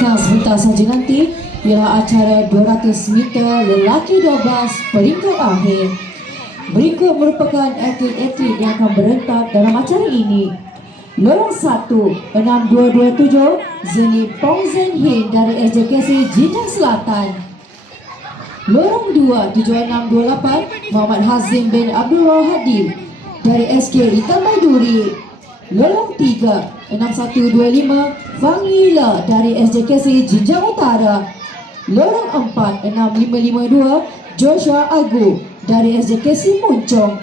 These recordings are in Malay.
saksikan sebentar saja nanti ialah acara 200 meter lelaki 12 peringkat akhir. Berikut merupakan atlet-atlet yang akan berentak dalam acara ini. Lorong 1, 6227 Zeni Pong Zen Hin dari SJKC Jinjang Selatan. Lorong 2, 7628 Muhammad Hazim bin Abdul Wahid dari SK Itan Maiduri. Lorong 3, 6125 Fang Lila dari SJKC Jinjang Utara. Lorong 4, 6552 Joshua Agu dari SJKC Muncong.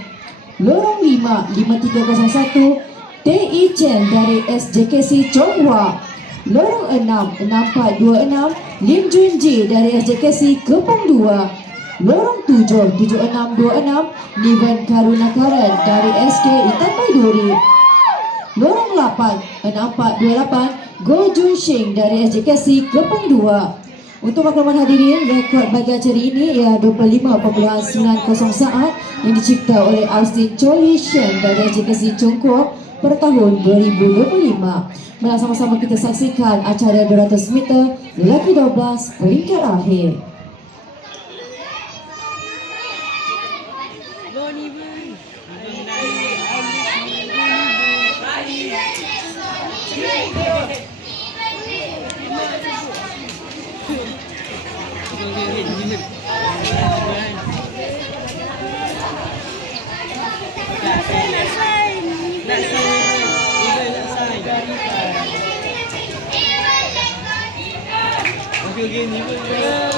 Lorong 5, 5301 T.I. Chen dari SJKC Chonghua. Lorong 6, 6426 Lim Jun Ji dari SJKC Kepong 2. Lorong 7, 7626 Nivan Karunakaran dari SK Itan Maiduri. Lorong 8, 6428 Go Jun Shing dari SJKC Kepong 2. Untuk makluman hadirin, rekod bagi acara ini ialah 25.90 saat yang dicipta oleh Austin Choi Shen dari SJKC Chongqing pada tahun 2025. Mari sama-sama kita saksikan acara 200 meter lelaki 12 peringkat akhir. Okay, ni pun.